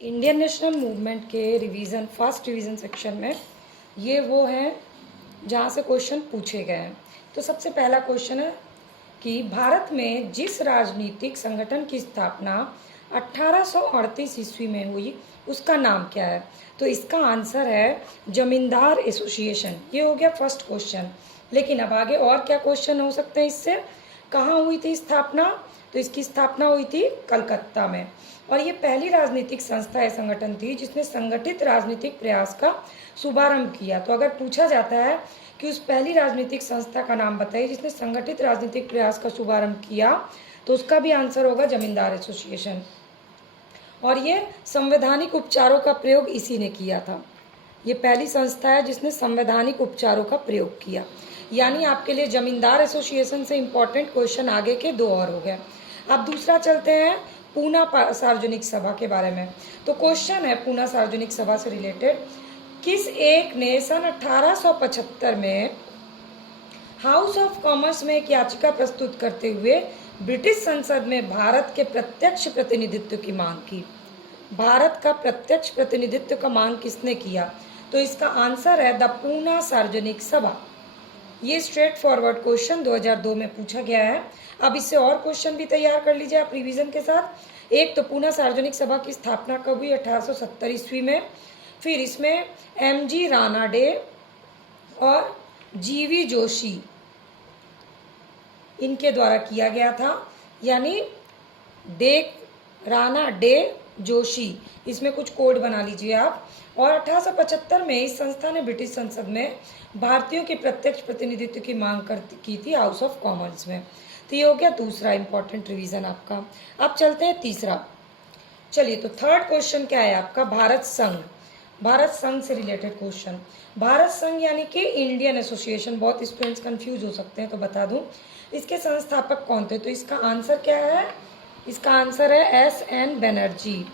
Indian national movement के revision first revision section में ये वो हैं जहाँ से क्वेश्चन पूछे गए हैं। तो सबसे पहला क्वेश्चन है कि भारत में जिस राजनीतिक संगठन की स्थापना 1838 ईस्वी में हुई उसका नाम क्या है। तो इसका आंसर है जमींदार एसोसिएशन। ये हो गया फर्स्ट क्वेश्चन। लेकिन अब आगे और क्या क्वेश्चन हो सकते हैं इससे। कहाँ हुई थी स्थापना। तो इसकी स्थापना हुई थी कलकत्ता में। और ये पहली राजनीतिक संस्था या संगठन थी जिसने संगठित राजनीतिक प्रयास का शुभारंभ किया। तो अगर पूछा जाता है कि उस पहली राजनीतिक संस्था का नाम बताइए जिसने संगठित राजनीतिक प्रयास का शुभारंभ किया, तो उसका भी आंसर होगा जमींदार एसोसिएशन। और ये संवैधानिक उपचारों का प्रयोग इसी ने किया था। ये पहली संस्था है जिसने संवैधानिक उपचारों का प्रयोग किया। यानी आपके लिए जमींदार एसोसिएशन से इम्पोर्टेंट क्वेश्चन आगे के दो और हो गए। अब दूसरा चलते हैं पूना सार्वजनिक सभा के बारे में। तो क्वेश्चन है पूना सार्वजनिक सभा से रिलेटेड, किस एक ने सन 1875 में हाउस ऑफ कॉमर्स में एक याचिका प्रस्तुत करते हुए ब्रिटिश संसद में भारत के प्रत्यक्ष प्रतिनिधित्व की मांग की। भारत का प्रत्यक्ष प्रतिनिधित्व का मांग किसने किया। तो इसका आंसर है द पूना सार्वजनिक सभा। ये स्ट्रेट फॉरवर्ड क्वेश्चन 2002 में पूछा गया है। अब इससे और क्वेश्चन भी तैयार कर लीजिए आप रिवीजन के साथ। एक तो पूना सार्वजनिक सभा की स्थापना कब हुई, 1870 ईस्वी में। फिर इसमें एम.जी. रानाडे और जी.वी. जोशी इनके द्वारा किया गया था। यानी रानाडे जोशी, इसमें कुछ कोड बना लीजिए आप। और 1875 में इस संस्था ने ब्रिटिश संसद में भारतीयों के प्रत्यक्ष प्रतिनिधित्व की मांग की थी हाउस ऑफ कॉमन्स में। तो ये हो गया दूसरा इंपॉर्टेंट रिवीजन आपका। अब चलते हैं तीसरा। चलिए, तो थर्ड क्वेश्चन क्या है आपका, भारत संघ। भारत संघ से रिलेटेड क्वेश्चन। भारत संघ यानी कि इंडियन एसोसिएशन। बहुत स्टूडेंट्स कंफ्यूज हो सकते हैं, तो बता दूं इसके संस्थापक कौन थे। तो इसका आंसर क्या है, इसका आंसर है S.N. बनर्जी।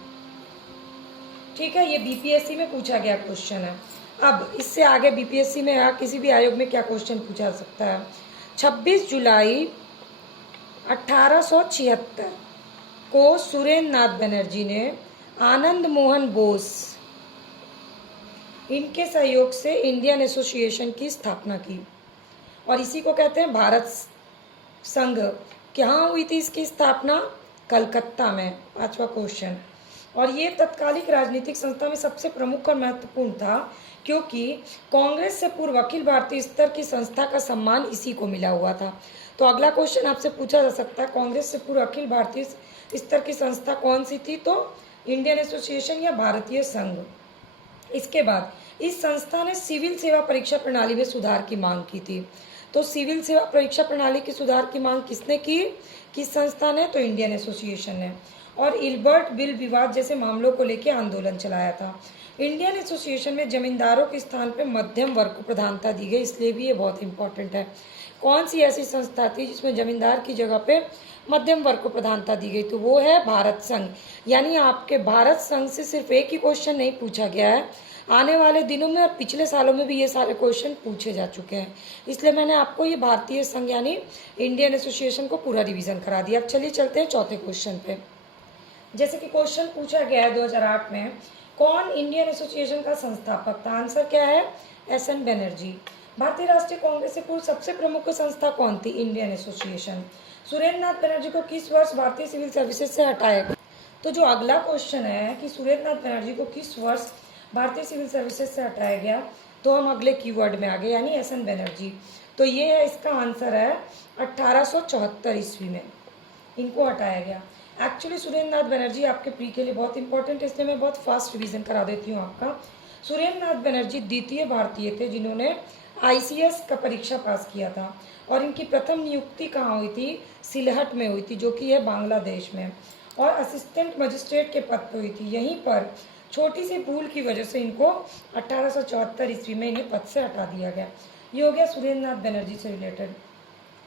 ठीक है, ये बीपीएससी में पूछा गया क्वेश्चन है। अब इससे आगे बीपीएससी में या किसी भी आयोग में क्या क्वेश्चन पूछा सकता है। 26 जुलाई 1876 को सुरेंद्र नाथ बनर्जी ने आनंद मोहन बोस इनके सहयोग से इंडियन एसोसिएशन की स्थापना की और इसी को कहते हैं भारत संघ। कहाँ हुई थी इसकी स्थापना, कलकत्ता में। पांचवा क्वेश्चन। और ये तत्कालिक राजनीतिक संस्था में सबसे प्रमुख और महत्वपूर्ण था क्योंकि कांग्रेस से पूर्व अखिल भारतीय स्तर की संस्था का सम्मान इसी को मिला हुआ था। तो अगला क्वेश्चन आपसे पूछा जा सकता है, कांग्रेस से पूर्व अखिल भारतीय स्तर की संस्था कौन सी थी। तो इंडियन एसोसिएशन या भारतीय संघ। इसके बाद इस संस्था ने सिविल सेवा परीक्षा प्रणाली में सुधार की मांग की थी। तो सिविल सेवा परीक्षा प्रणाली की सुधार की मांग किसने की, किस संस्था ने, तो इंडियन एसोसिएशन ने। और इल्बर्ट बिल विवाद जैसे मामलों को लेकर आंदोलन चलाया था। इंडियन एसोसिएशन में जमींदारों के स्थान पर मध्यम वर्ग को प्रधानता दी गई, इसलिए भी ये बहुत इंपॉर्टेंट है। कौन सी ऐसी संस्था थी जिसमें जमींदार की जगह पे मध्यम वर्ग को प्रधानता दी गई, तो वो है भारत संघ। यानी आपके भारत संघ से सिर्फ एक ही क्वेश्चन नहीं पूछा गया है, आने वाले दिनों में और पिछले सालों में भी ये सारे क्वेश्चन पूछे जा चुके हैं। इसलिए मैंने आपको ये भारतीय संघ यानी इंडियन एसोसिएशन को पूरा रिवीजन करा दिया। अब चलिए चलते हैं चौथे क्वेश्चन पे। जैसे कि क्वेश्चन पूछा गया है 2008 में, कौन इंडियन एसोसिएशन का संस्थापक था। आंसर क्या है, S.N. बनर्जी। भारतीय राष्ट्रीय कांग्रेस से पूर्व सबसे प्रमुख संस्था कौन थी, इंडियन एसोसिएशन। सुरेंद्र नाथ बनर्जी को किस वर्ष भारतीय सिविल सर्विसेज से हटाया गया। तो जो अगला क्वेश्चन है कि सुरेंद्र नाथ बनर्जी को किस वर्ष भारतीय सिविल सर्विसेज से हटाया गया, तो हम अगले कीवर्ड में आ गए यानी S.N. बनर्जी। तो ये है, इसका आंसर है 1874 ईस्वी में इनको हटाया गया। एक्चुअली सुरेंद्र नाथ बनर्जी आपके प्री के लिए बहुत इंपॉर्टेंट है, इसलिए मैं बहुत फास्ट रिवीजन करा देती हूँ आपका। सुरेंद्र नाथ बनर्जी द्वितीय भारतीय थे जिन्होंने ICS का परीक्षा पास किया था और इनकी प्रथम नियुक्ति कहाँ हुई थी, सिलहट में हुई थी जो कि है बांग्लादेश में। और असिस्टेंट मजिस्ट्रेट के पद पर हुई थी। यहीं पर छोटी सी भूल की वजह से इनको 1874 ईस्वी में इन्हें पद से हटा दिया गया। ये हो गया सुरेंद्र नाथ बनर्जी से रिलेटेड।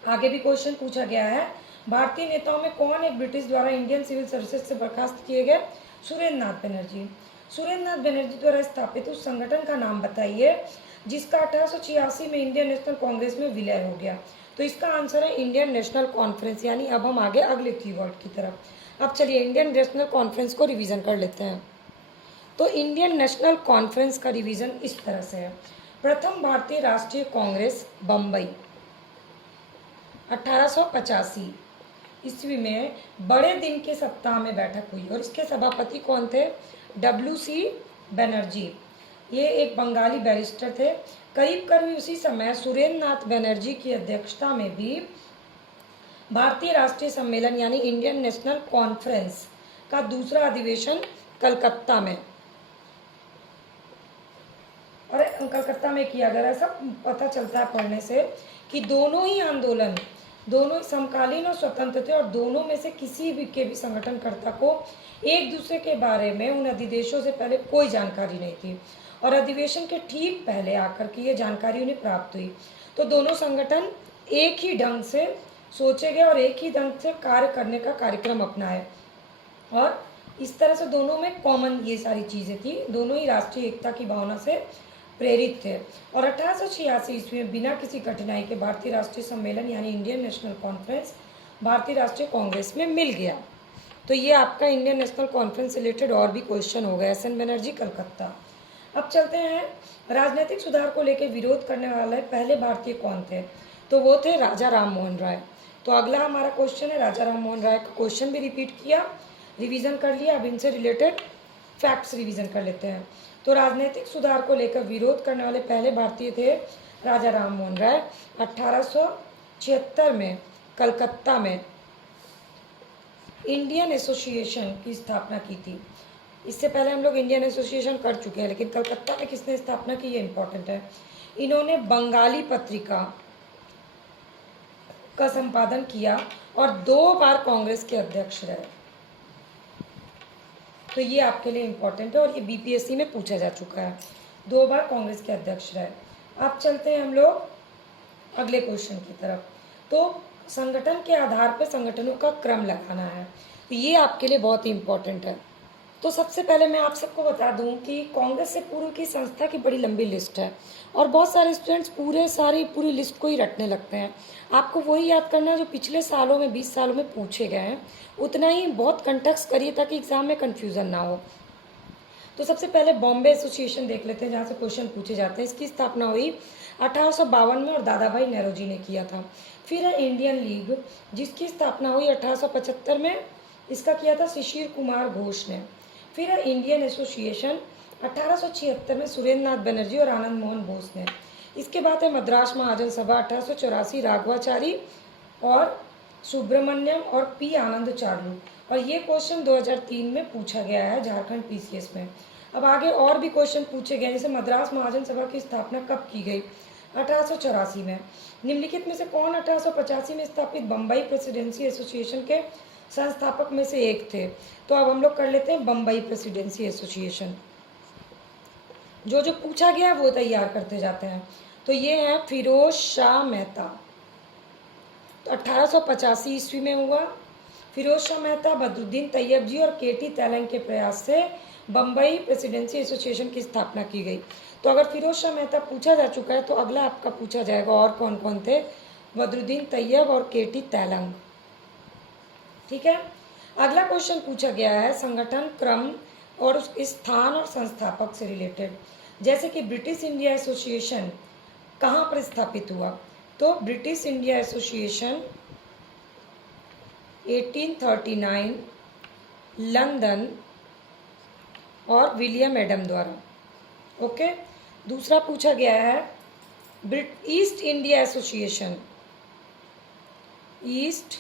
आगे भी क्वेश्चन पूछा गया है, भारतीय नेताओं में कौन एक ब्रिटिश द्वारा इंडियन सिविल सर्विसेज से बर्खास्त किए गए, सुरेंद्र नाथ बनर्जी। सुरेंद्र नाथ बनर्जी द्वारा स्थापित उस संगठन का नाम बताइए जिसका 1886 में इंडियन नेशनल कांग्रेस में विलय हो गया। तो इसका आंसर है इंडियन नेशनल कॉन्फ्रेंस। यानी अब हम आगे अगले कीवर्ड की तरफ। अब चलिए इंडियन नेशनल कॉन्फ्रेंस को रिवीजन कर लेते हैं। तो इंडियन नेशनल कॉन्फ्रेंस का रिवीजन इस तरह से है। प्रथम भारतीय राष्ट्रीय कांग्रेस बम्बई 1885 ईस्वी में बड़े दिन के सप्ताह में बैठक हुई और इसके सभापति कौन थे? WC बनर्जी। ये एक बंगाली बैरिस्टर थे। करीब करीब उसी समय सुरेंद्र नाथ बनर्जी की अध्यक्षता में भी भारतीय राष्ट्रीय सम्मेलन यानी इंडियन नेशनल कॉन्फ्रेंस का दूसरा अधिवेशन कलकत्ता में किया गया। ऐसा पता चलता है पढ़ने से कि दोनों ही आंदोलन दोनों समकालीन और स्वतंत्र थे और दोनों में से किसी भी के भी संगठनकर्ता को एक दूसरे के बारे में उन अधिवेशों से पहले कोई जानकारी नहीं थी और अधिवेशन के ठीक पहले आकर के ये जानकारी उन्हें प्राप्त हुई। तो दोनों संगठन एक ही ढंग से सोचे गए और एक ही ढंग से कार्य करने का कार्यक्रम अपनाए और इस तरह से दोनों में कॉमन ये सारी चीज़ें थी। दोनों ही राष्ट्रीय एकता की भावना से प्रेरित थे और 1886 ईस्वी में बिना किसी कठिनाई के भारतीय राष्ट्रीय सम्मेलन यानी इंडियन नेशनल कॉन्फ्रेंस भारतीय राष्ट्रीय कांग्रेस में मिल गया। तो ये आपका इंडियन नेशनल कॉन्फ्रेंस से रिलेटेड और भी क्वेश्चन हो गया। SN बनर्जी कलकत्ता। अब चलते हैं राजनीतिक सुधार को लेकर विरोध करने वाले पहले भारतीय कौन थे? तो वो थे राजा राम मोहन राय। तो अगला हमारा क्वेश्चन है, राजा राम मोहन राय का क्वेश्चन भी रिपीट किया, रिवीजन कर लिया। अब इनसे रिलेटेड फैक्ट्स रिवीजन कर लेते हैं। तो राजनीतिक सुधार को लेकर विरोध करने वाले पहले भारतीय थे राजा राम मोहन राय। 1876 में कलकत्ता में इंडियन एसोसिएशन की स्थापना की थी। इससे पहले हम लोग इंडियन एसोसिएशन कर चुके हैं, लेकिन कलकत्ता में किसने स्थापना की ये इंपॉर्टेंट है। इन्होंने बंगाली पत्रिका का संपादन किया और 2 बार कांग्रेस के अध्यक्ष रहे। तो ये आपके लिए इम्पोर्टेंट है और ये BPSC में पूछा जा चुका है। 2 बार कांग्रेस के अध्यक्ष रहे। अब चलते हैं हम लोग अगले क्वेश्चन की तरफ। तो संगठन के आधार पर संगठनों का क्रम लगाना है, तो ये आपके लिए बहुत ही इम्पोर्टेंट है। तो सबसे पहले मैं आप सबको बता दूं कि कांग्रेस से पूर्व की संस्था की बड़ी लंबी लिस्ट है और बहुत सारे स्टूडेंट्स पूरी लिस्ट को ही रटने लगते हैं। आपको वही याद करना है जो पिछले सालों में 20 सालों में पूछे गए हैं, उतना ही बहुत कंटेक्स्ट करिए ताकि एग्जाम में कन्फ्यूज़न ना हो। तो सबसे पहले बॉम्बे एसोसिएशन देख लेते हैं, जहाँ से क्वेश्चन पूछे जाते हैं। इसकी स्थापना हुई 1852 में और दादा भाई नेहरू ने किया था। फिर है इंडियन लीग, जिसकी स्थापना हुई 1875 में, इसका किया था शिशिर कुमार घोष ने। फिर है इंडियन एसोसिएशन 1876 में सुरेंद्र नाथ बनर्जी और आनंद मोहन बोस ने। इसके बाद है मद्रास महाजन सभा 1884 राघवाचारी और सुब्रमण्यम और P आनंदचार्य, और ये क्वेश्चन 2003 में पूछा गया है झारखंड PCS में। अब आगे और भी क्वेश्चन पूछे गए, जैसे मद्रास महाजन सभा की स्थापना कब की गई? 1884 में। निम्नलिखित में से कौन 1885 में स्थापित बम्बई प्रेसिडेंसी एसोसिएशन के संस्थापक में से एक थे? तो अब हम लोग कर लेते हैं बम्बई प्रेसिडेंसी एसोसिएशन। जो जो पूछा गया वो तैयार करते जाते हैं। तो ये है फिरोज शाह मेहता। तो 1885 ईस्वी में हुआ। फिरोज शाह मेहता, बदरुद्दीन तैयब जी और KT तैलंग के प्रयास से बम्बई प्रेसिडेंसी एसोसिएशन की स्थापना की गई। तो अगर फिरोज शाह मेहता पूछा जा चुका है तो अगला आपका पूछा जाएगा और कौन कौन थे? बदरुद्दीन तैयब और KT तैलंग। ठीक है। अगला क्वेश्चन पूछा गया है संगठन क्रम और उसके स्थान और संस्थापक से रिलेटेड, जैसे कि ब्रिटिश इंडिया एसोसिएशन कहाँ पर स्थापित हुआ? तो ब्रिटिश इंडिया एसोसिएशन 1839 लंदन और विलियम एडम द्वारा। ओके। दूसरा पूछा गया है east India association, east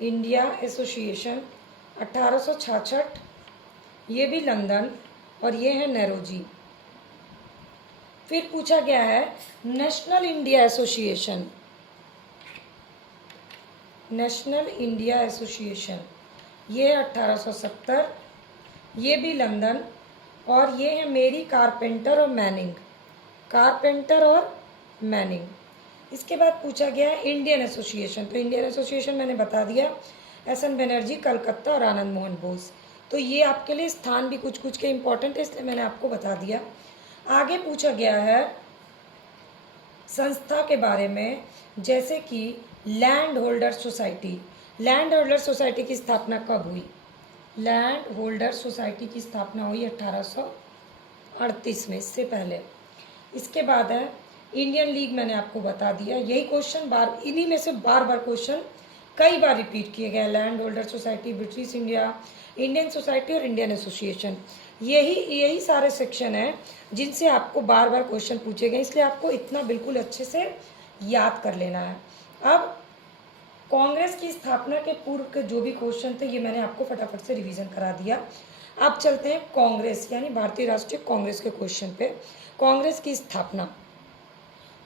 India association 1866, ये भी लंदन और ये है नेरोजी। फिर पूछा गया है national India association, national India association, ये 1870, ये भी लंदन और ये है मेरी कारपेंटर और मैनिंग, कारपेंटर और मैनिंग। इसके बाद पूछा गया है इंडियन एसोसिएशन। तो इंडियन एसोसिएशन मैंने बता दिया, SN बनर्जी कलकत्ता और आनंद मोहन बोस। तो ये आपके लिए स्थान भी कुछ कुछ के इंपॉर्टेंट है, इसलिए मैंने आपको बता दिया। आगे पूछा गया है संस्था के बारे में, जैसे कि land holder society. Land holder society की स्थापना कब हुई? लैंड होल्डर सोसाइटी की स्थापना हुई 1838 में, इससे पहले। इसके बाद है इंडियन लीग, मैंने आपको बता दिया। यही क्वेश्चन बार, इन्हीं में से बार बार क्वेश्चन कई बार रिपीट किए गए। Land holder society, British India, Indian society और इंडियन एसोसिएशन, यही सारे सेक्शन हैं जिनसे आपको बार बार क्वेश्चन पूछे गए, इसलिए आपको इतना बिल्कुल अच्छे से याद कर लेना है। अब कांग्रेस की स्थापना के पूर्व के जो भी क्वेश्चन थे ये मैंने आपको फटाफट से रिवीजन करा दिया। अब चलते हैं कांग्रेस यानी भारतीय राष्ट्रीय कांग्रेस के क्वेश्चन पे। कांग्रेस की स्थापना,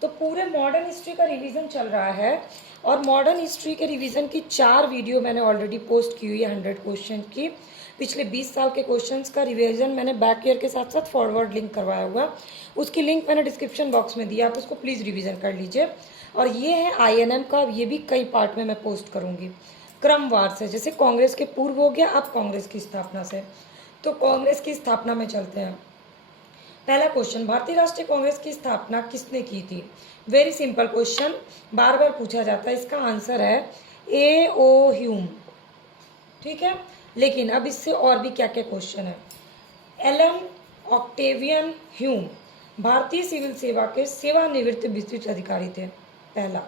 तो पूरे मॉडर्न हिस्ट्री का रिवीजन चल रहा है और मॉडर्न हिस्ट्री के रिवीजन की 4 वीडियो मैंने ऑलरेडी पोस्ट की हुई है 100 क्वेश्चन की। पिछले 20 साल के क्वेश्चंस का रिवीजन मैंने बैक ईयर के साथ साथ फॉरवर्ड लिंक करवाया हुआ, उसकी लिंक मैंने डिस्क्रिप्शन बॉक्स में दिया, आप उसको प्लीज़ रिवीजन कर लीजिए। और ये है INM का, ये भी कई पार्ट में मैं पोस्ट करूँगी क्रमवार से, जैसे कांग्रेस के पूर्व हो गया, अब कांग्रेस की स्थापना से। तो कांग्रेस की स्थापना में चलते हैं। पहला क्वेश्चन, भारतीय राष्ट्रीय कांग्रेस की स्थापना किसने की थी? वेरी सिंपल क्वेश्चन, बार बार पूछा जाता है। इसका आंसर है A.O. ह्यूम। ठीक है, लेकिन अब इससे और भी क्या क्या क्वेश्चन है। एलन ऑक्टेवियन ह्यूम भारतीय सिविल सेवा के सेवानिवृत्त ब्रिटिश अधिकारी थे। पहला,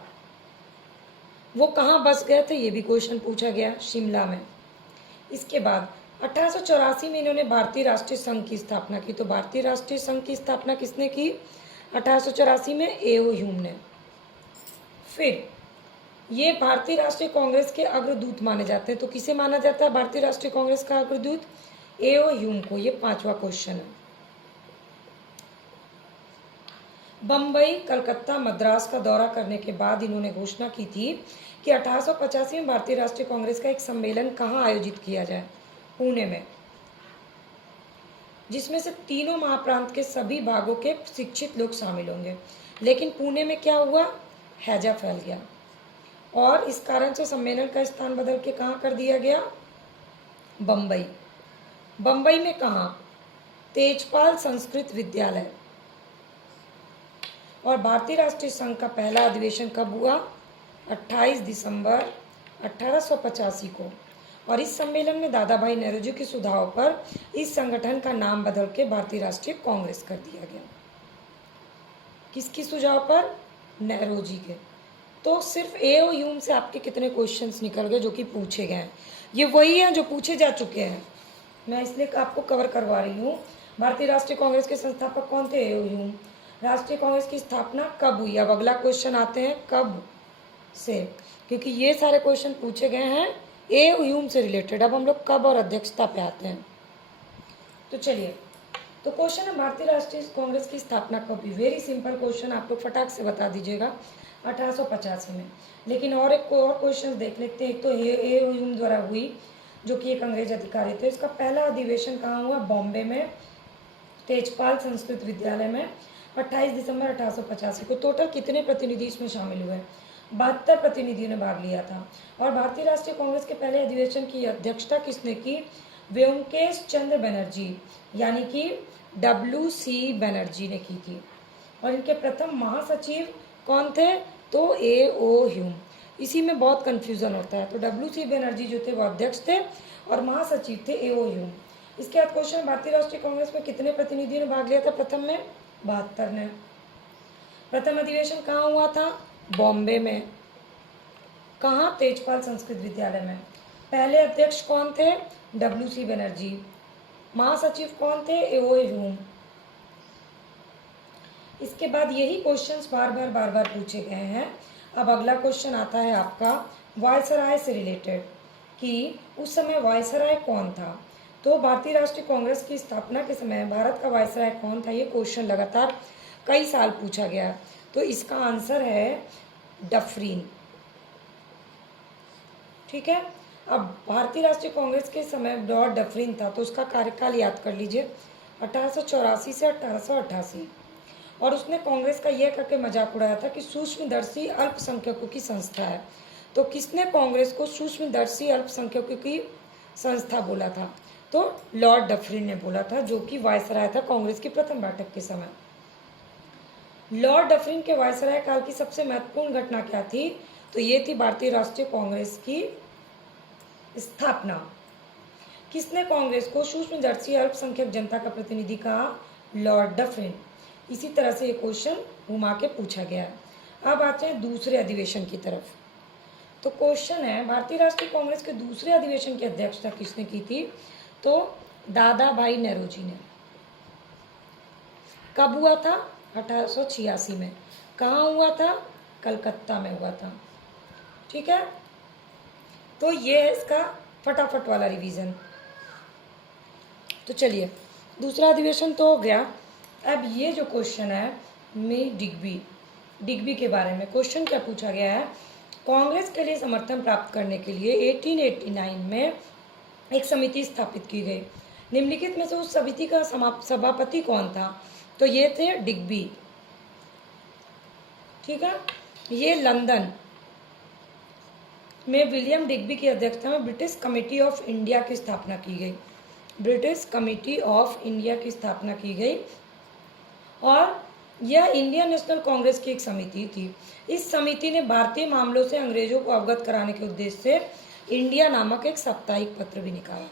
वो कहाँ बस गए थे ये भी क्वेश्चन पूछा गया, शिमला में। इसके बाद 1884 में इन्होंने भारतीय राष्ट्रीय संघ की स्थापना की। तो भारतीय राष्ट्रीय संघ की स्थापना किसने की? 1884 में A.O. ह्यूम ने। फिर ये भारतीय राष्ट्रीय कांग्रेस के अग्रदूत माने जाते हैं। तो किसे माना जाता है भारतीय राष्ट्रीय कांग्रेस का अग्रदूत? A.O. ह्यूम को। ये 5वां क्वेश्चन है। बम्बई, कलकत्ता, मद्रास का दौरा करने के बाद इन्होंने घोषणा की थी कि 1885 में भारतीय राष्ट्रीय कांग्रेस का एक सम्मेलन कहाँ आयोजित किया जाए? पुणे में, जिसमें से तीनों महाप्रांत के सभी भागों के शिक्षित लोग शामिल होंगे। लेकिन पुणे में क्या हुआ? हैजा फैल गया और इस कारण से सम्मेलन का स्थान बदल के कहाँ कर दिया गया? बम्बई। बम्बई में कहाँ? तेजपाल संस्कृत विद्यालय। और भारतीय राष्ट्रीय संघ का पहला अधिवेशन कब हुआ? 28 दिसंबर 1885 को। और इस सम्मेलन में दादा भाई नौरोजी के सुझाव पर इस संगठन का नाम बदल के भारतीय राष्ट्रीय कांग्रेस कर दिया गया। किसकी सुझाव पर? नौरोजी के। तो सिर्फ A.O. ह्यूम से आपके कितने क्वेश्चंस निकल गए जो कि पूछे गए हैं? ये वही हैं जो पूछे जा चुके हैं, मैं इसलिए आपको कवर करवा रही हूँ। भारतीय राष्ट्रीय कांग्रेस के संस्थापक कौन थे? A.O. ह्यूम। राष्ट्रीय कांग्रेस की स्थापना कब हुई? अब अगला क्वेश्चन आते हैं कब से, क्योंकि ये सारे क्वेश्चन पूछे गए हैं A.O. ह्यूम से रिलेटेड। अब हम लोग कब और अध्यक्षता पे आते हैं। तो चलिए, तो क्वेश्चन है भारतीय राष्ट्रीय कांग्रेस की स्थापना कब हुई? वेरी सिंपल क्वेश्चन, आप लोग फटाक से बता दीजिएगा, 1885 में। लेकिन और एक और क्वेश्चन देख लेते हैं। एक तो A.O. ह्यूम द्वारा हुई, जो कि एक अंग्रेज अधिकारी थे। इसका पहला अधिवेशन कहाँ हुआ? बॉम्बे में, तेजपाल संस्कृत विद्यालय में, 28 दिसंबर 1885 को। टोटल कितने प्रतिनिधि इसमें शामिल हुए? 72 प्रतिनिधियों ने भाग लिया था। और भारतीय राष्ट्रीय कांग्रेस के पहले अधिवेशन की अध्यक्षता किसने की? व्योमकेश चंद्र बनर्जी यानी कि W.C. बनर्जी ने की थी। और इनके प्रथम महासचिव कौन थे? तो A.O. ह्यूम। इसी में बहुत कन्फ्यूज़न होता है। तो W.C. बनर्जी जो थे वो अध्यक्ष थे और महासचिव थे A.O. ह्यूम। इसके बाद क्वेश्चन, भारतीय राष्ट्रीय कांग्रेस में कितने प्रतिनिधियों ने भाग लिया था? प्रथम में 72 ने। प्रथम अधिवेशन कहाँ हुआ था? बॉम्बे में। कहाँ? तेजपाल संस्कृत विद्यालय में। पहले अध्यक्ष कौन थे? W.C. बनर्जी। महासचिव कौन थे? A.O. ह्यूम। इसके बाद यही क्वेश्चंस बार बार पूछे गए हैं। अब अगला क्वेश्चन आता है आपका वायसराय से रिलेटेड, कि उस समय वायसराय कौन था। तो भारतीय राष्ट्रीय कांग्रेस की स्थापना के समय भारत का वायसराय कौन था? ये क्वेश्चन लगातार कई साल पूछा गया। तो इसका आंसर है डफरीन। ठीक है, अब भारतीय राष्ट्रीय कांग्रेस के समय लॉर्ड डफरीन था, तो उसका कार्यकाल याद कर लीजिए, 1884 से 1888। और उसने कांग्रेस का यह करके मजाक उड़ाया था कि सूक्ष्मदर्शी अल्पसंख्यकों की संस्था है। तो किसने कांग्रेस को सूक्ष्मदर्शी अल्पसंख्यकों की संस्था बोला था? तो लॉर्ड डफरीन ने बोला था, जो कि वायसराय था कांग्रेस की प्रथम बैठक के समय। लॉर्ड डफरीन के वायसराय काल की सबसे महत्वपूर्ण घटना क्या थी? तो ये थी भारतीय राष्ट्रीय कांग्रेस की स्थापना। किसने कांग्रेस को सूक्ष्मदर्शी अल्पसंख्यक जनता का प्रतिनिधि कहा? Lord Dufferin. इसी तरह से ये क्वेश्चन घुमा के पूछा गया है। अब आते हैं दूसरे अधिवेशन की तरफ। तो क्वेश्चन है, भारतीय राष्ट्रीय कांग्रेस के दूसरे अधिवेशन की अध्यक्षता किसने की थी? तो दादा भाई नौरोजी ने। कब हुआ था? 1886 में। कहाँ हुआ था? कलकत्ता में हुआ था। ठीक है, तो ये है इसका फटाफट वाला रिवीजन। तो चलिए, दूसरा अधिवेशन तो हो गया। अब ये जो क्वेश्चन है में डिग्बी के बारे में क्वेश्चन क्या पूछा गया है? कांग्रेस के लिए समर्थन प्राप्त करने के लिए 1889 में एक समिति स्थापित की गई। निम्नलिखित में से उस समिति का सभापति कौन था? तो ये थे डिग्बी। ठीक है, ये लंदन में विलियम डिग्बी की अध्यक्षता में ब्रिटिश कमेटी ऑफ इंडिया की स्थापना की गई। ब्रिटिश कमेटी ऑफ इंडिया की स्थापना की गई और यह इंडियन नेशनल कांग्रेस की एक समिति थी। इस समिति ने भारतीय मामलों से अंग्रेजों को अवगत कराने के उद्देश्य से इंडिया नामक एक साप्ताहिक पत्र भी निकाला।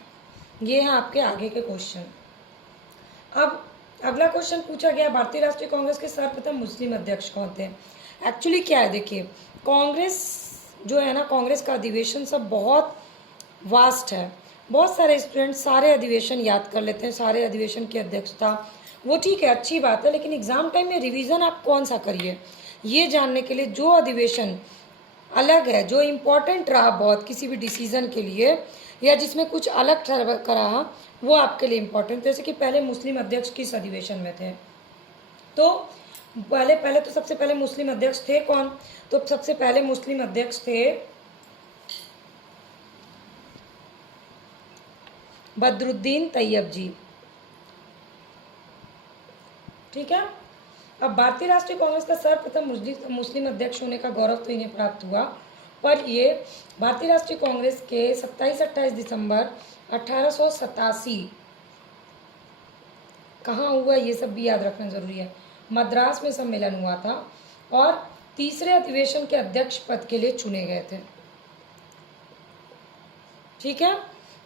ये है आपके आगे के क्वेश्चन। अब अगला क्वेश्चन पूछा गया, भारतीय राष्ट्रीय कांग्रेस के सर्वप्रथम मुस्लिम अध्यक्ष कौन थे? एक्चुअली क्या है, देखिए, कांग्रेस जो है ना, कांग्रेस का अधिवेशन सब बहुत वास्ट है। बहुत सारे स्टूडेंट सारे अधिवेशन याद कर लेते हैं, सारे अधिवेशन की अध्यक्षता, वो ठीक है, अच्छी बात है, लेकिन एग्जाम टाइम में रिवीजन आप कौन सा करिए, ये जानने के लिए जो अधिवेशन अलग है, जो इम्पोर्टेंट रहा बहुत किसी भी डिसीजन के लिए, या जिसमें कुछ अलग करा, वो आपके लिए इम्पोर्टेंट। जैसे कि पहले मुस्लिम अध्यक्ष किस अधिवेशन में थे? तो पहले तो सबसे पहले मुस्लिम अध्यक्ष थे कौन? तो सबसे पहले मुस्लिम अध्यक्ष थे बदरुद्दीन तैयब जी। ठीक है, अब भारतीय राष्ट्रीय कांग्रेस का सर्वप्रथम मुस्लिम अध्यक्ष होने का गौरव तो इन्हें प्राप्त हुआ, पर ये भारतीय राष्ट्रीय कांग्रेस के 27-28 दिसंबर 1887 कहाँ हुआ, ये सब भी याद रखना जरूरी है। मद्रास में सम्मेलन हुआ था और तीसरे अधिवेशन के अध्यक्ष पद के लिए चुने गए थे। ठीक है,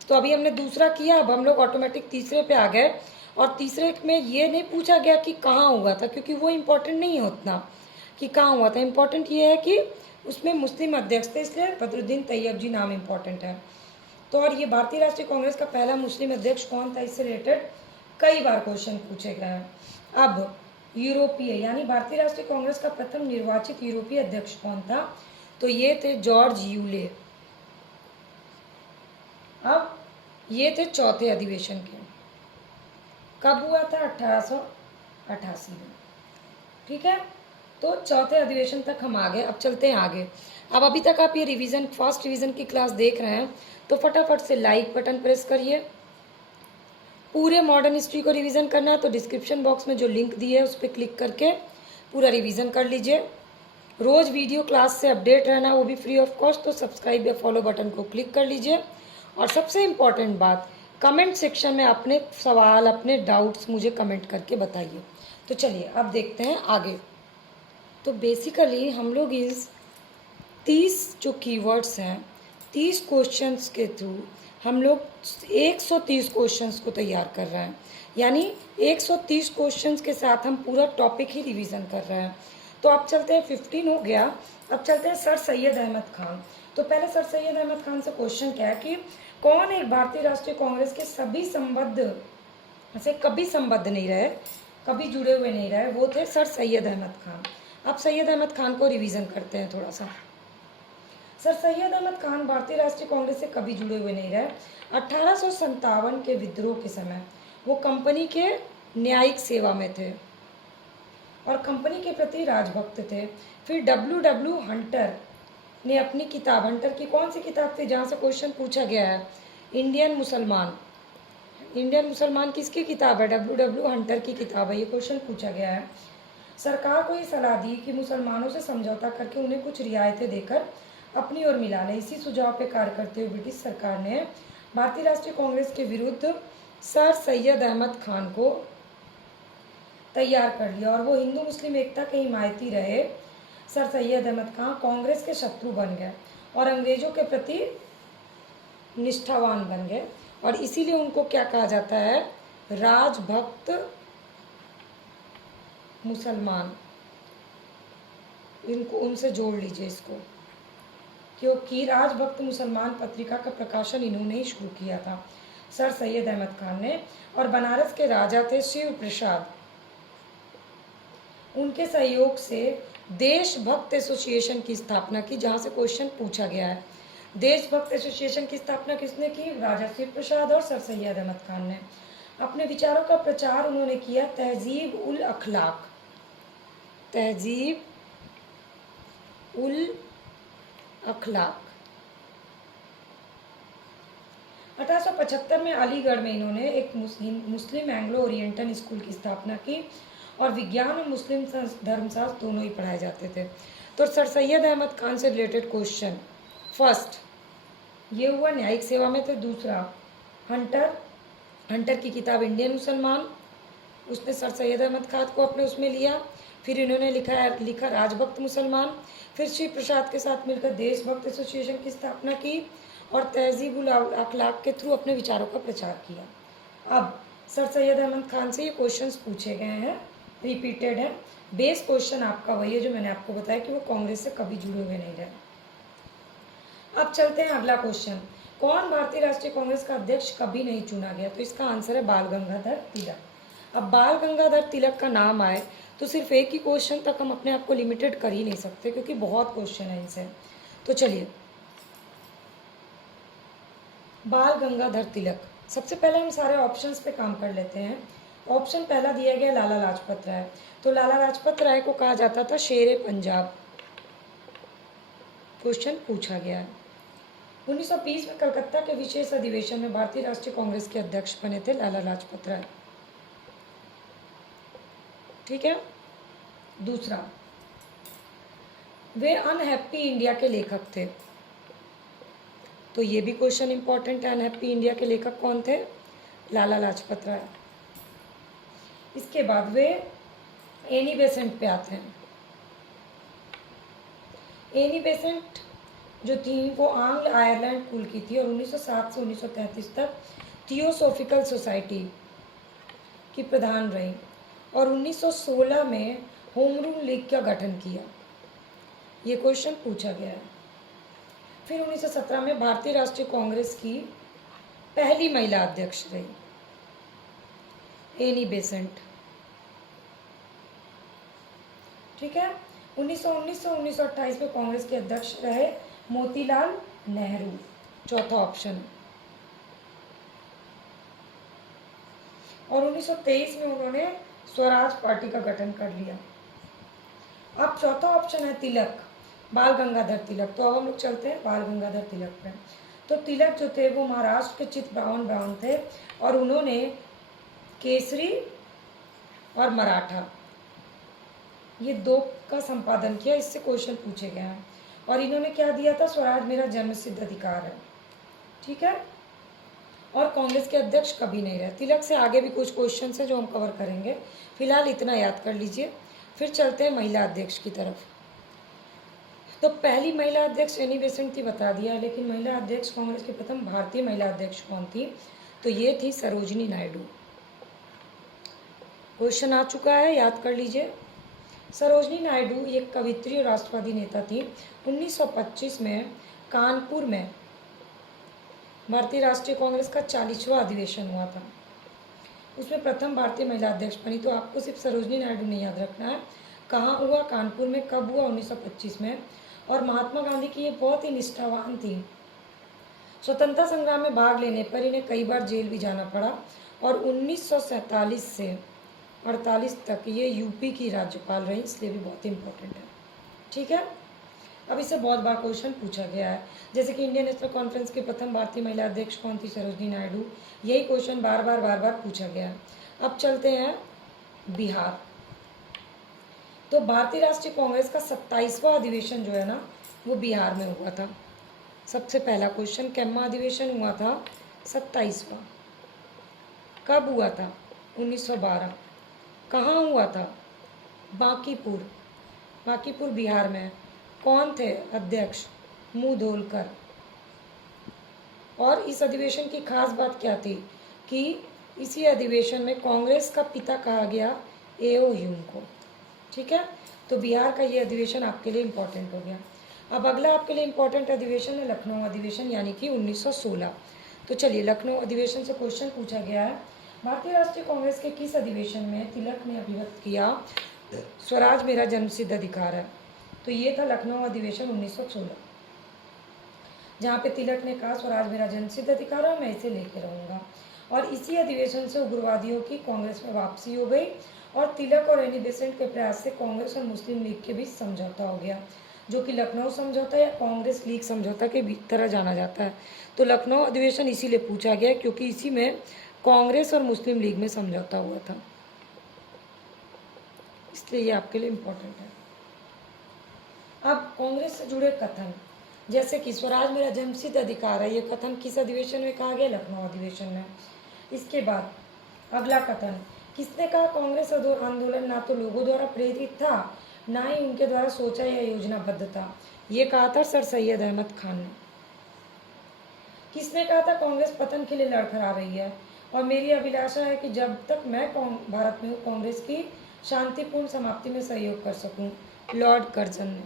तो अभी हमने दूसरा किया, अब हम लोग ऑटोमेटिक तीसरे पे आ गए। और तीसरे में ये नहीं पूछा गया कि कहाँ हुआ था, क्योंकि वो इम्पोर्टेंट नहीं है उतना कि कहाँ हुआ था। इम्पोर्टेंट ये है कि उसमें मुस्लिम अध्यक्ष थे, इसलिए बदरुद्दीन तैयब जी नाम इम्पोर्टेंट है। तो और ये भारतीय राष्ट्रीय कांग्रेस का पहला मुस्लिम अध्यक्ष कौन था, इससे रिलेटेड कई बार क्वेश्चन पूछे गए हैं। अब यूरोपीय यानी भारतीय राष्ट्रीय कांग्रेस का प्रथम निर्वाचित यूरोपीय अध्यक्ष कौन था? तो ये थे जॉर्ज यूले। अब ये थे चौथे अधिवेशन के। कब हुआ था? 1888 में। ठीक है, तो चौथे अधिवेशन तक हम आ गए। अब चलते हैं आगे। अब अभी तक आप ये रिवीजन, फर्स्ट रिवीजन की क्लास देख रहे हैं, तो फटाफट से लाइक बटन प्रेस करिए। पूरे मॉडर्न हिस्ट्री को रिवीजन करना है तो डिस्क्रिप्शन बॉक्स में जो लिंक दी है उस पर क्लिक करके पूरा रिवीजन कर लीजिए। रोज़ वीडियो क्लास से अपडेट रहना, वो भी फ्री ऑफ कॉस्ट, तो सब्सक्राइब या फॉलो बटन को क्लिक कर लीजिए। और सबसे इम्पॉर्टेंट बात, कमेंट सेक्शन में अपने सवाल, अपने डाउट्स मुझे कमेंट करके बताइए। तो चलिए अब देखते हैं आगे। तो बेसिकली हम लोग इस 30 जो कीवर्ड्स हैं, 30 क्वेश्चंस के थ्रू हम लोग 130 क्वेश्चंस को तैयार कर रहे हैं। यानी 130 क्वेश्चंस के साथ हम पूरा टॉपिक ही रिवीजन कर रहे हैं। तो अब चलते हैं, 15 हो गया, अब चलते हैं सर सैयद अहमद खान। तो पहले सर सैयद अहमद खान से क्वेश्चन क्या है कि कौन एक भारतीय राष्ट्रीय कांग्रेस के सभी संबद्ध से कभी संबद्ध नहीं रहे, कभी जुड़े हुए नहीं रहे, वो थे सर सैयद अहमद खान। अब सैयद अहमद खान को रिवीजन करते हैं थोड़ा सा। सर सैयद अहमद खान भारतीय राष्ट्रीय कांग्रेस से कभी जुड़े हुए नहीं रहे। 1857 के विद्रोह के समय वो कंपनी के न्यायिक सेवा में थे और कंपनी के प्रति राजभक्त थे। फिर डब्ल्यू हंटर ने अपनी किताब, हंटर की कौन सी किताब थी जहाँ से क्वेश्चन पूछा गया है, इंडियन मुसलमान। इंडियन मुसलमान किसकी किताब है? डब्ल्यू हंटर की किताब है, ये क्वेश्चन पूछा गया है। सरकार को ये सलाह दी कि मुसलमानों से समझौता करके उन्हें कुछ रियायतें देकर अपनी ओर मिला लें। इसी सुझाव पर कार्य करते हुए ब्रिटिश सरकार ने भारतीय राष्ट्रीय कांग्रेस के विरुद्ध सर सैयद अहमद खान को तैयार कर लिया और वो हिंदू मुस्लिम एकता के हिमायती रहे। सर सैयद अहमद खान कांग्रेस के शत्रु बन गए और अंग्रेजों के प्रति निष्ठावान बन गए और इसीलिए उनको क्या कहा जाता है, राजभक्त मुसलमान। इनको उनसे जोड़ लीजिए इसको, क्योंकि राजभक्त मुसलमान पत्रिका का प्रकाशन इन्होंने ही शुरू किया था, सर सैयद अहमद खान ने। और बनारस के राजा थे शिव प्रसाद, उनके सहयोग से देशभक्त एसोसिएशन की स्थापना की, जहाँ से क्वेश्चन पूछा गया है। देशभक्त एसोसिएशन की स्थापना किसने की, राजा शिव प्रसाद और सर सैयद अहमद खान ने। अपने विचारों का प्रचार उन्होंने किया तहजीब उल अखलाक, तहजीब उल अखलाक। 1875 में अलीगढ़ में इन्होंने एक मुस्लिम एंग्लो ओरिएंटल स्कूल की स्थापना की और विज्ञान और मुस्लिम धर्मशास्त्र दोनों ही पढ़ाए जाते थे। तो सर सैयद अहमद खान से रिलेटेड क्वेश्चन, फर्स्ट ये हुआ न्यायिक सेवा में थे। दूसरा हंटर की किताब इंडियन मुसलमान, उसने सर सैयद अहमद खान को अपने उसमें लिया। फिर इन्होंने लिखा राजभक्त मुसलमान। फिर शिव प्रसाद के साथ मिलकर देशभक्त एसोसिएशन की स्थापना की और तहजीब उल अखलाक के थ्रू अपने विचारों का प्रचार किया। अब सर सैयद अहमद खान से ये क्वेश्चंस पूछे गए हैं, रिपीटेड है। बेस क्वेश्चन आपका वही है जो मैंने आपको बताया कि वो कांग्रेस से कभी जुड़े हुए नहीं रहे। अब चलते हैं अगला क्वेश्चन, कौन भारतीय राष्ट्रीय कांग्रेस का अध्यक्ष कभी नहीं चुना गया? तो इसका आंसर है बाल गंगाधर तिलक। अब बाल गंगाधर तिलक का नाम आए तो सिर्फ एक ही क्वेश्चन तक हम अपने आप को लिमिटेड कर ही नहीं सकते, क्योंकि बहुत क्वेश्चन है इनसे। तो चलिए, बाल गंगाधर तिलक, सबसे पहले हम सारे ऑप्शंस पे काम कर लेते हैं। ऑप्शन पहला दिया गया लाला लाजपत राय। तो लाला लाजपत राय को कहा जाता था शेरे पंजाब, क्वेश्चन पूछा गया है। 1920 में कलकत्ता के विशेष अधिवेशन में भारतीय राष्ट्रीय कांग्रेस के अध्यक्ष बने थे लाला लाजपत राय। ठीक है। दूसरा, वे अनहैप्पी इंडिया के लेखक थे। तो ये भी क्वेश्चन इंपॉर्टेंट है, अनहैप्पी इंडिया के लेखक कौन थे? लाला लाजपत राय। इसके बाद वे एनी बेसेंट पे आते हैं। एनी बेसेंट जो थी वो आंग्ल आयरलैंड कुल की थी और 1907 से 1933 तक थियोसॉफिकल सोसाइटी की प्रधान रही और 1916 में होम रूल लीग का गठन किया। ये क्वेश्चन पूछा गया है। फिर 1917 में भारतीय राष्ट्रीय कांग्रेस की पहली महिला अध्यक्ष रही एनी बेसेंट। ठीक है। 1919 से 1928 में कांग्रेस के अध्यक्ष रहे मोतीलाल नेहरू, चौथा ऑप्शन। और 1923 में उन्होंने स्वराज पार्टी का गठन कर लिया। अब चौथा ऑप्शन है तिलक, बाल गंगाधर तिलक। तो अब हम लोग चलते हैं बाल गंगाधर तिलक पे। तो तिलक जो थे वो महाराष्ट्र के चित्तौड़ ब्राह्मण थे और उन्होंने केसरी और मराठा ये दो का संपादन किया। इससे क्वेश्चन पूछे गए हैं और इन्होंने क्या दिया था, स्वराज मेरा जन्मसिद्ध अधिकार है। ठीक है। और कांग्रेस के अध्यक्ष कभी नहीं रहे। तिलक से आगे भी कुछ क्वेश्चन है जो हम कवर करेंगे, फिलहाल इतना याद कर लीजिए। फिर चलते हैं महिला अध्यक्ष की तरफ। तो पहली महिला अध्यक्ष एनी बेसेंट थी, बता दिया, लेकिन महिला अध्यक्ष कांग्रेस की प्रथम भारतीय महिला अध्यक्ष कौन थी? तो ये थी सरोजिनी नायडू। क्वेश्चन आ चुका है, याद कर लीजिए। सरोजिनी नायडू एक कवित्री और राष्ट्रवादी नेता थी। 1925 में कानपुर में भारतीय राष्ट्रीय कांग्रेस का 40वां अधिवेशन हुआ था, उसमें प्रथम भारतीय महिला अध्यक्ष बनी। तो आपको सिर्फ सरोजिनी नायडू नहीं याद रखना है, कहाँ हुआ, कानपुर में, कब हुआ, 1925 में। और महात्मा गांधी की ये बहुत ही निष्ठावान थी। स्वतंत्रता संग्राम में भाग लेने पर इन्हें कई बार जेल भी जाना पड़ा और 1947 से 48 तक ये यूपी की राज्यपाल रही, इसलिए भी बहुत इंपॉर्टेंट है। ठीक है। अब इससे बहुत बार क्वेश्चन पूछा गया है, जैसे कि इंडियन नेशनल कॉन्फ्रेंस की प्रथम भारतीय महिला अध्यक्ष कौन थी? सरोजिनी नायडू। यही क्वेश्चन बार बार पूछा गया है। अब चलते हैं बिहार। तो भारतीय राष्ट्रीय कांग्रेस का 27वां अधिवेशन जो है ना वो बिहार में हुआ था। सबसे पहला क्वेश्चन, कैम्मा अधिवेशन हुआ था 27वां, कब हुआ था? 1912। कहाँ हुआ था? बांकीपुर, बांकीपुर बिहार में। कौन थे अध्यक्ष? मुधोलकर। और इस अधिवेशन की खास बात क्या थी कि इसी अधिवेशन में कांग्रेस का पिता कहा गया एओ ह्यूम को। ठीक है, तो बिहार का ये अधिवेशन आपके लिए इम्पोर्टेंट हो गया। अब अगला आपके लिए इम्पोर्टेंट अधिवेशन है लखनऊ अधिवेशन, यानी कि 1916। तो चलिए, लखनऊ अधिवेशन से क्वेश्चन पूछा गया है, भारतीय राष्ट्रीय कांग्रेस के किस अधिवेशन में तिलक ने अभिव्यक्त किया स्वराज मेरा जन्मसिद्ध अधिकार है। तो ये था लखनऊ अधिवेशन 1916, जहाँ पे तिलक ने कहा स्वराज मेरा जन्मसिद्ध अधिकार है, मैं इसे लेके रहूँगा। और इसी अधिवेशन से उग्रवादियों की कांग्रेस में वापसी हो गई और तिलक और एनी बेसेंट के प्रयास से कांग्रेस और मुस्लिम लीग के बीच समझौता हो गया, जो कि लखनऊ समझौता या कांग्रेस लीग समझौता के तरह जाना जाता है। तो लखनऊ अधिवेशन इसीलिए पूछा गया क्योंकि इसी में कांग्रेस और मुस्लिम लीग में समझौता हुआ था, इसलिए ये आपके लिए इम्पोर्टेंट है। अब कांग्रेस से जुड़े कथन, जैसे कि स्वराज मेरा जन्मसिद्ध अधिकार है, ये कथन किस अधिवेशन में कहा गया? लखनऊ अधिवेशन में। इसके बाद अगला कथन, किसने कहा कांग्रेस आंदोलन ना तो लोगों द्वारा प्रेरित था, ना ही उनके द्वारा सोचा या योजनाबद्ध था? ये कहा था सर सैयद अहमद खान ने। किसने कहा था कांग्रेस पतन के लिए लड़खड़ा रही है और मेरी अभिलाषा है कि जब तक मैं भारत में हूँ कांग्रेस की शांतिपूर्ण समाप्ति में सहयोग कर सकूं? लॉर्ड कर्जन ने।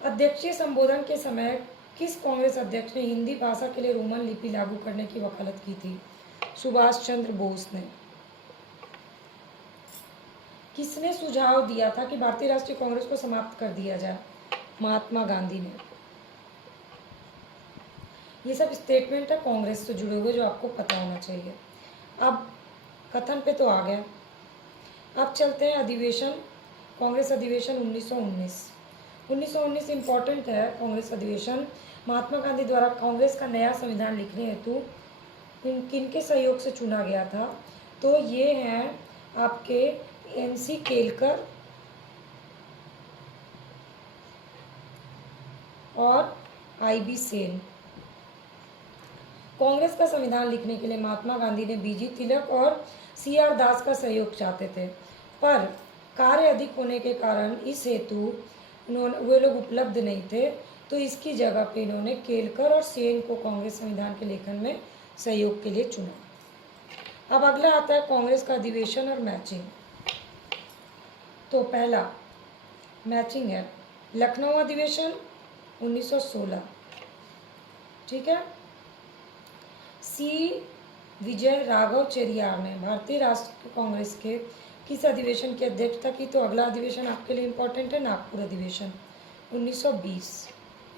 अध्यक्षीय संबोधन के समय किस कांग्रेस अध्यक्ष ने हिंदी भाषा के लिए रोमन लिपि लागू करने की वकालत की थी? सुभाष चंद्र बोस ने। किसने सुझाव दिया था कि भारतीय राष्ट्रीय कांग्रेस को समाप्त कर दिया जाए? महात्मा गांधी ने। ये सब स्टेटमेंट है कांग्रेस से जुड़े हुए जो आपको पता होना चाहिए। अब कथन पे तो आ गया, अब चलते हैं अधिवेशन, कांग्रेस अधिवेशन 1919। 1919 इम्पॉर्टेंट है कांग्रेस अधिवेशन। महात्मा गांधी द्वारा कांग्रेस का नया संविधान लिखने हेतु किनके सहयोग से चुना गया था? तो ये हैं आपके MC केलकर और IB सेन। कांग्रेस का संविधान लिखने के लिए महात्मा गांधी ने BG तिलक और CR दास का सहयोग चाहते थे, पर कार्य अधिक होने के कारण इस हेतु वे लोग उपलब्ध नहीं थे, तो इसकी जगह पे इन्होंने केलकर और सेन को कांग्रेस संविधान के लेखन में सहयोग के लिए चुना। अब अगला आता है कांग्रेस का अधिवेशन और मैचिंग। तो पहला मैचिंग है लखनऊ अधिवेशन 1916। ठीक है, C विजय राघव चेरियार ने भारतीय राष्ट्रीय कांग्रेस के किस अधिवेशन की अध्यक्षता की? तो अगला अधिवेशन आपके लिए इम्पोर्टेंट है नागपुर अधिवेशन 1920।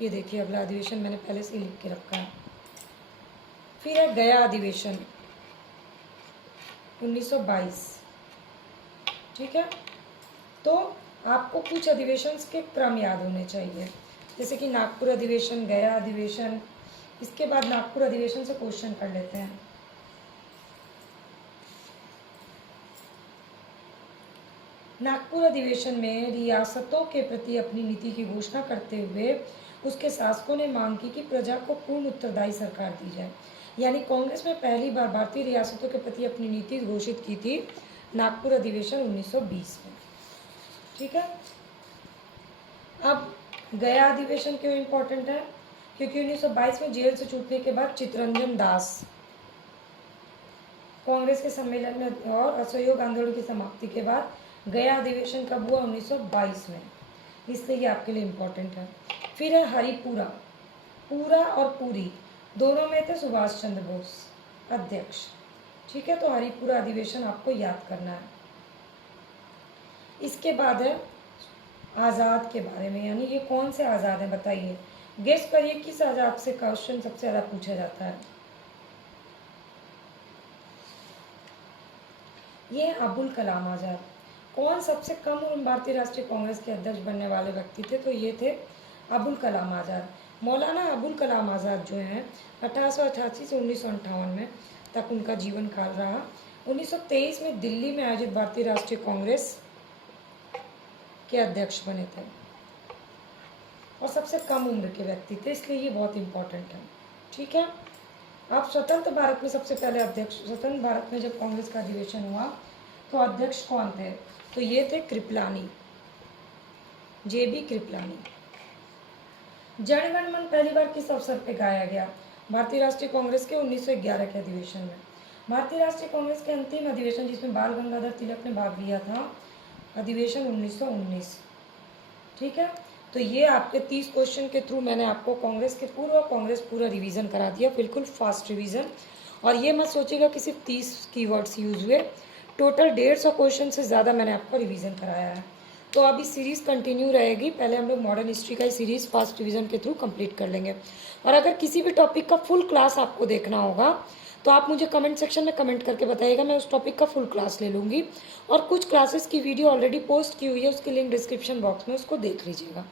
ये देखिए अगला अधिवेशन मैंने पहले से लिख के रखा है। फिर है गया अधिवेशन 1922। ठीक है, तो आपको कुछ अधिवेशन के क्रम याद होने चाहिए, जैसे कि नागपुर अधिवेशन, गया अधिवेशन। इसके बाद नागपुर अधिवेशन से क्वेश्चन कर लेते हैं। नागपुर अधिवेशन में रियासतों के प्रति अपनी नीति की घोषणा करते हुए उसके शासकों ने मांग की कि प्रजा को पूर्ण उत्तरदायी सरकार दी जाए। यानी कांग्रेस में पहली बार भारतीय रियासतों के प्रति अपनी नीति घोषित की थी नागपुर अधिवेशन 1920 में। ठीक है, अब गया अधिवेशन क्यों इम्पोर्टेंट है? क्योंकि 1922 में जेल से छूटने के बाद चित्तरंजन दास कांग्रेस के सम्मेलन में और असहयोग आंदोलन की समाप्ति के बाद गया अधिवेशन कब हुआ? 1922 में, इसलिए ये आपके लिए इम्पोर्टेंट है। फिर है हरिपुरा, पूरा और पूरी दोनों में थे सुभाष चंद्र बोस अध्यक्ष। ठीक है, तो हरिपुरा अधिवेशन आपको याद करना है। इसके बाद है आज़ाद के बारे में, यानी ये कौन से आज़ाद हैं बताइए, गेस करिए किस आज़ाद से क्वेश्चन सबसे ज़्यादा पूछा जाता है। ये अबुल कलाम आज़ाद। कौन सबसे कम उम्र भारतीय राष्ट्रीय कांग्रेस के अध्यक्ष बनने वाले व्यक्ति थे? तो ये थे अबुल कलाम आज़ाद। मौलाना अबुल कलाम आज़ाद जो हैं 1888 से 1958 में तक उनका जीवन काल रहा। 1923 में दिल्ली में आयोजित भारतीय राष्ट्रीय कांग्रेस के अध्यक्ष बने थे और सबसे कम उम्र के व्यक्ति थे, इसलिए ये बहुत इंपॉर्टेंट है। ठीक है, अब स्वतंत्र भारत में सबसे पहले अध्यक्ष, स्वतंत्र भारत में जब कांग्रेस का अधिवेशन हुआ तो अध्यक्ष कौन थे? तो ये थे कृपलानी, JB कृपलानी। जनगण मन पहली बार किस अवसर पे गाया गया? भारतीय राष्ट्रीय कांग्रेस के 1911 के अधिवेशन में। भारतीय राष्ट्रीय कांग्रेस के अंतिम अधिवेशन जिसमें बाल गंगाधर तिलक ने भाग लिया था, अधिवेशन 1919। ठीक है, तो ये आपके 30 क्वेश्चन के थ्रू मैंने आपको कांग्रेस पूरा रिवीजन करा दिया, बिल्कुल फास्ट रिवीजन। और ये मत सोचिएगा कि सिर्फ 30 कीवर्ड्स यूज हुए, टोटल 150 क्वेश्चन से ज़्यादा मैंने आपको रिवीजन कराया है। तो अभी सीरीज़ कंटिन्यू रहेगी, पहले हम लोग मॉडर्न हिस्ट्री का ही सीरीज़ फास्ट रिवीजन के थ्रू कंप्लीट कर लेंगे। और अगर किसी भी टॉपिक का फुल क्लास आपको देखना होगा तो आप मुझे कमेंट सेक्शन में कमेंट करके बताइएगा, मैं उस टॉपिक का फुल क्लास ले लूँगी। और कुछ क्लासेस की वीडियो ऑलरेडी पोस्ट की हुई है, उसकी लिंक डिस्क्रिप्शन बॉक्स में, उसको देख लीजिएगा।